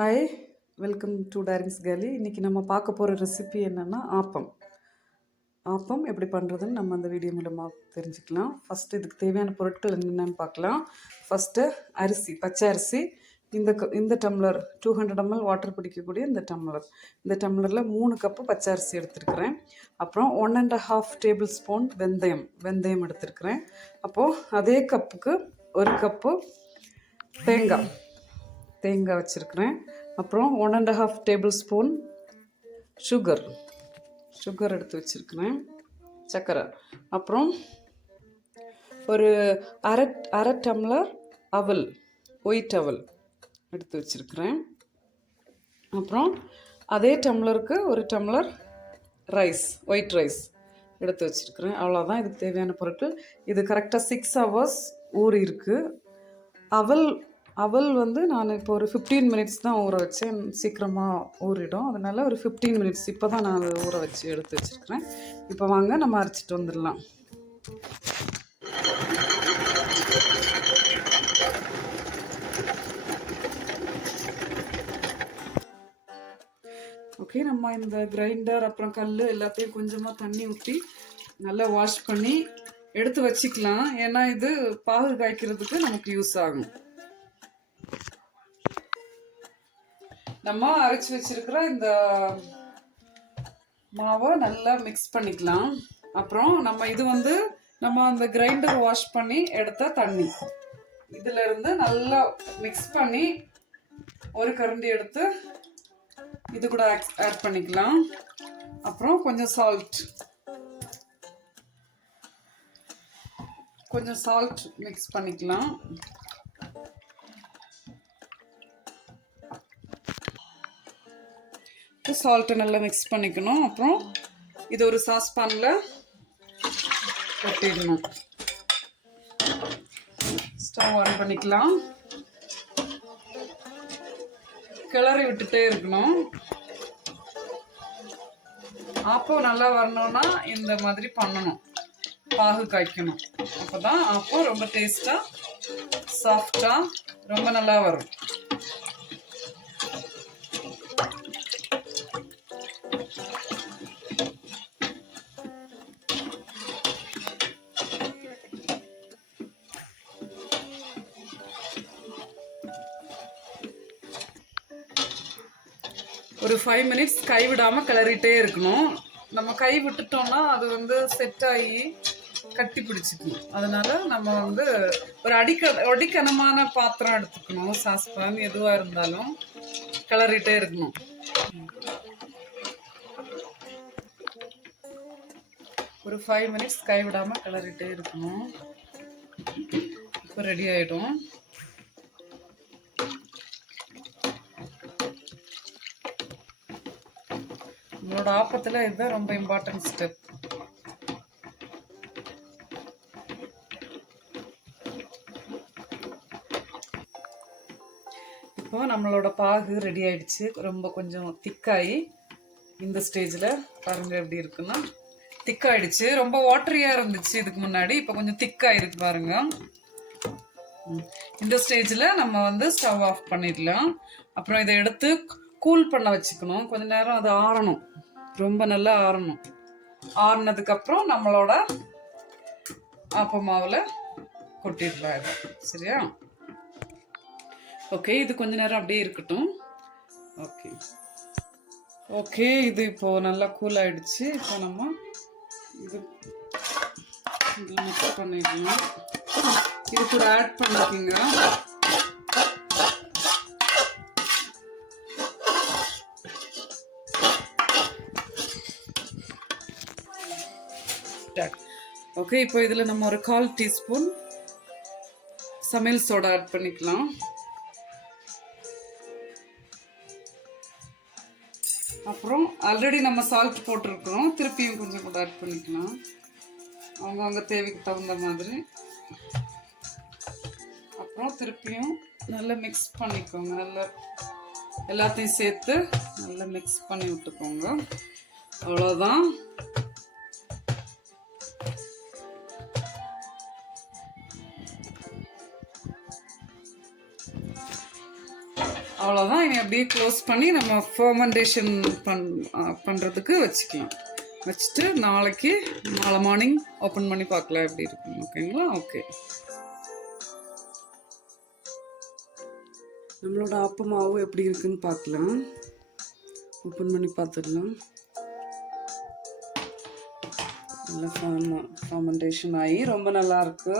Hi, welcome to டைரிங்ஸ் கேலி. இன்றைக்கி நம்ம பார்க்க போகிற ரெசிபி என்னென்னா ஆப்பம் எப்படி பண்ணுறதுன்னு நம்ம அந்த வீடியோ மூலமாக தெரிஞ்சுக்கலாம். ஃபஸ்ட்டு இதுக்கு தேவையான பொருட்கள் என்னென்னு பார்க்கலாம். ஃபஸ்ட்டு அரிசி, பச்சை அரிசி. இந்த டம்ளர் 200 ml வாட்டர் பிடிக்கக்கூடிய இந்த டம்ளரில் 3 கப்பு பச்சை அரிசி எடுத்துருக்கிறேன். அப்புறம் 1½ டேபிள் ஸ்பூன் வெந்தயம் எடுத்துருக்கிறேன். அப்போது அதே கப்புக்கு 1 கப்பு தேங்காய் வச்சுருக்கிறேன். அப்புறம் 1½ டேபிள் ஸ்பூன் சுகர் எடுத்து வச்சுருக்கிறேன், சர்க்கரை. அப்புறம் ஒரு அரை டம்ளர் ஒயிட் அவல் எடுத்து வச்சுருக்கிறேன். அப்புறம் அதே டம்ளருக்கு 1 டம்ளர் ஒயிட் ரைஸ் எடுத்து வச்சுருக்கிறேன். அவ்வளோதான் இதுக்கு தேவையான பொருட்கள். இது கரெக்டாக 6 hours ஊறி இருக்குது. அவல் வந்து நான் இப்போ ஒரு 15 minutes தான் ஊற வச்சேன். சீக்கிரமாக ஊறிடும், அதனால் ஒரு 15 minutes இப்போ தான் நான் அதை ஊற வச்சு எடுத்து வச்சுருக்கிறேன். இப்போ வாங்க நம்ம அரைச்சிட்டு வந்துடலாம். ஓகே, நம்ம இந்த கிரைண்டர் அப்புறம் கல் எல்லாத்தையும் கொஞ்சமாக தண்ணி ஊற்றி நல்லா வாஷ் பண்ணி எடுத்து வச்சுக்கலாம். ஏன்னா இது பாகு காய்க்கிறதுக்கு நமக்கு யூஸ் ஆகும். நம்ம அரைச்சி வச்சிருக்கிற இந்த மாவை நல்லா மிக்ஸ் பண்ணிக்கலாம். அப்புறம் நம்ம அந்த கிரைண்டர் வாஷ் பண்ணி எடுத்த தண்ணி இதுல இருந்து நல்லா மிக்ஸ் பண்ணி ஒரு கரண்டி எடுத்து இது கூட ஆட் பண்ணிக்கலாம். அப்புறம் கொஞ்சம் சால்ட் மிக்ஸ் பண்ணிக்கலாம். சால்ட்டை நல்லா மிக்ஸ் பண்ணிக்கணும். அப்புறம் இது ஒரு சாஸ்பானில் கொட்டிடணும். ஸ்டவ் ஆன் பண்ணிக்கலாம். கிளறி விட்டுட்டே இருக்கணும். ஆப்பம் நல்லா வரணும்னா இந்த மாதிரி பண்ணணும், பாகு காய்க்கணும். அப்போ தான் ஆப்பம் ரொம்ப டேஸ்டாக சாஃப்டாக ரொம்ப நல்லா வரும். ஒரு 5 minutes கைவிடாமல் கிளறிட்டே இருக்கணும். நம்ம கை விட்டுட்டோம்னா அது செட் ஆகி கட்டி பிடிச்சிக்கணும். அதனால நம்ம ஒரு அடிக்கனமான பாத்திரம் எடுத்துக்கணும். சாஸ்பான் எதுவாக இருந்தாலும் கிளறிட்டே இருக்கணும். ஒரு 5 minutes கைவிடாமல் கிளறிட்டே இருக்கணும். இப்போ ரெடி ஆகிடும். நம்மளோட ஆப்பத்தில் இதுதான் ரொம்ப இம்பார்ட்டன்ட் ஸ்டெப். இப்போ நம்மளோட பாகு ரெடி ஆயிடுச்சு. கொஞ்சம் திக்காகி இந்த ஸ்டேஜில் பாருங்க எப்படி இருக்குன்னா திக்காயிடுச்சு. ரொம்ப வாட்டரியாக இருந்துச்சு இதுக்கு முன்னாடி, இப்போ கொஞ்சம் திக்காயிருக்கு பாருங்க. இந்த ஸ்டேஜில் நம்ம ஸ்டவ் ஆஃப் பண்ணிடலாம். அப்புறம் இதை எடுத்து கூல் பண்ண வச்சுக்கணும். கொஞ்ச நேரம் அது ஆறணும், ரொம்ப நல்லா ஆறணும். ஆறினதுக்கப்புறம் நம்மளோட ஆப்ப மாவில் கொட்டிடலாம் இதை. சரியா? ஓகே, இது கொஞ்ச நேரம் அப்படியே இருக்கட்டும். ஓகே, இது இப்போது நல்லா கூல் ஆகிடுச்சு. இப்போ நம்ம இது மிக்ஸ் பண்ணிடலாம். இது கூட ஆட் பண்ணிக்கோங்க. ஓகே, இப்போ இதில் நம்ம ஒரு 1/4 டீஸ்பூன் சமையல் சோடா ஆட் பண்ணிக்கலாம். அப்புறம் ஆல்ரெடி நம்ம சால்ட் போட்டிருக்கிறோம், திருப்பியும் கொஞ்சம் கூட ஆட் பண்ணிக்கலாம், அவங்கவுங்க தேவைக்கு தகுந்த மாதிரி. அப்புறம் திருப்பியும் நல்லா மிக்ஸ் பண்ணிக்கோங்க. நல்லா எல்லாத்தையும் சேர்த்து நல்லா மிக்ஸ் பண்ணி விட்டுக்கோங்க. அவ்வளோதான். அவ்வளோதான். இனி அப்படியே க்ளோஸ் பண்ணி நம்ம ஃபர்மெண்டேஷன் பண்ணுறதுக்கு வச்சுக்கலாம். வச்சுட்டு நாளைக்கு நாளை மார்னிங் ஓப்பன் பண்ணி பார்க்கலாம் எப்படி இருக்கும். ஓகேங்களா? ஓகே. நம்மளோட ஆப்ப மாவு எப்படி இருக்குன்னு பார்க்கலாம். ஓப்பன் பண்ணி பார்த்துடலாம். நல்லா ஃபர்மெண்டேஷன் ஆகி ரொம்ப நல்லா இருக்கு.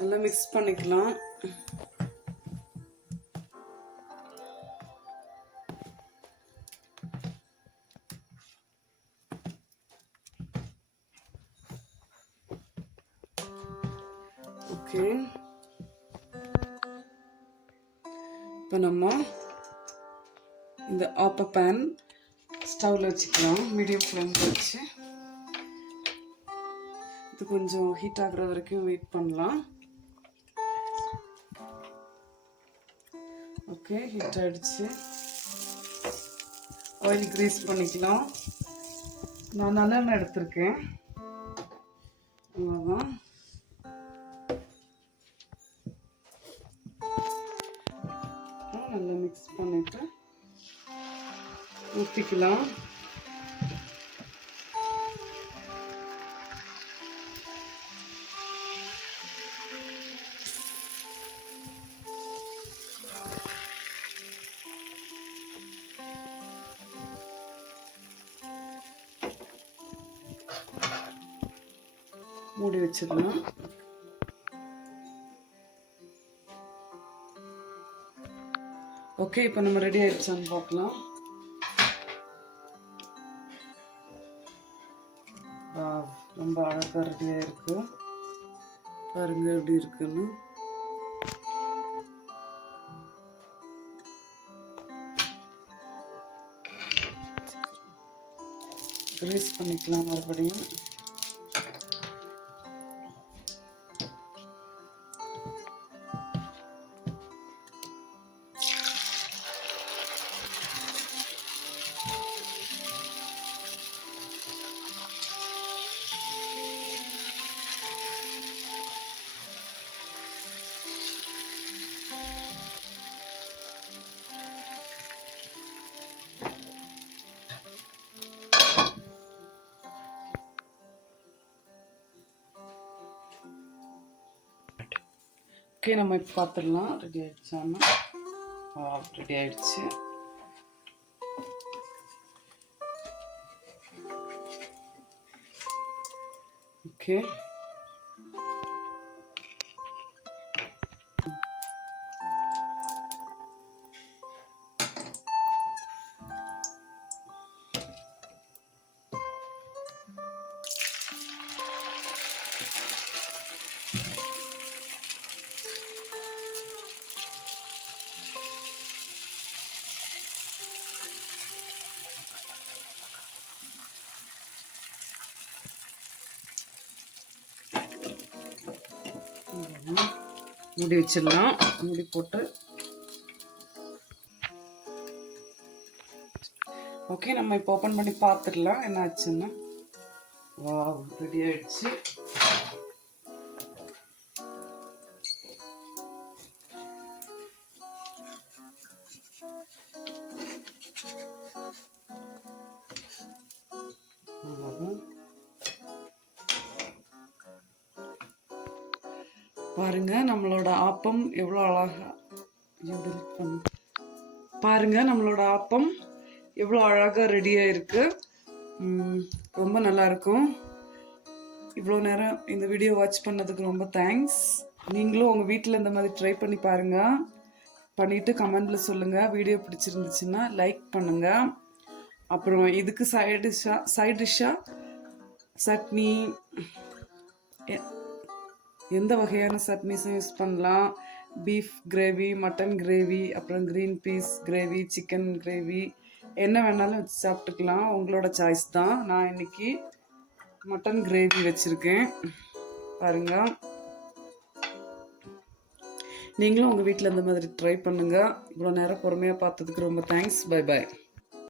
நல்லா மிக்ஸ் பண்ணிக்கலாம். ஓகே, இப்போ நம்ம இந்த ஆப்ப பேன் ஸ்டவ்வில் வச்சுக்கலாம். மீடியம் ஃப்ளேமில் வச்சு இது கொஞ்சம் ஹீட் ஆகுற வரைக்கும் வெயிட் பண்ணலாம். ஓகே, ஹீட் ஆகிடுச்சு. ஆயில் கிரீஸ் பண்ணிக்கலாம். நான் நல்லெண்ணெய் எடுத்திருக்கேன். அவ்வளோதான். நல்லா மிக்ஸ் பண்ணிட்டு ஊற்றிக்கலாம். மூடி வச்சிடலாம். ஓகே, இப்போ நம்ம ரெடி ஆயிடுச்சான்னு பார்க்கலாம். ரொம்ப அழகாக ரெடியாக இருக்கு. பாருங்க எப்படி இருக்குன்னு. கிரீஸ் பண்ணிக்கலாம் மறுபடியும். ஓகே, நம்ம இப்போ பார்த்துடலாம் ரெடி ஆகிடுச்சான்னு. ரெடி ஆகிடுச்சு. ஓகே, மூடி வச்சிடலாம். மூடி போட்டு ஓகே, நம்ம இப்போ ஓப்பன் பண்ணி பார்த்துடலாம் என்ன ஆச்சுன்னு. வாவ், ரெடி ஆயிடுச்சு. பாருங்க நம்மளோட ஆப்பம் எவ்வளோ அழகா. பாருங்க நம்மளோட ஆப்பம் எவ்வளோ அழகாக ரெடியாக இருக்கு. ரொம்ப நல்லா இருக்கும். இவ்வளோ நேரம் இந்த வீடியோ வாட்ச் பண்ணதுக்கு ரொம்ப தேங்க்ஸ். நீங்களும் உங்கள் வீட்டில் இந்த மாதிரி ட்ரை பண்ணி பாருங்க. பண்ணிட்டு கமெண்ட்ல சொல்லுங்க. வீடியோ பிடிச்சிருந்துச்சுன்னா லைக் பண்ணுங்க. அப்புறம் இதுக்கு சைட் டிஷ்ஷா சட்னி, எந்த வகையான சட்னிஸும் யூஸ் பண்ணலாம். பீஃப் கிரேவி, மட்டன் கிரேவி, அப்புறம் green peas gravy, chicken gravy, என்ன வேணாலும் வச்சு சாப்பிட்டுக்கலாம். உங்களோட சாய்ஸ் தான். நான் இன்னைக்கு மட்டன் கிரேவி வச்சுருக்கேன். பாருங்க, நீங்களும் உங்கள் வீட்டில் இந்த மாதிரி ட்ரை பண்ணுங்கள். இவ்வளோ நேரம் பொறுமையாக பார்த்ததுக்கு ரொம்ப தேங்க்ஸ். Bye bye.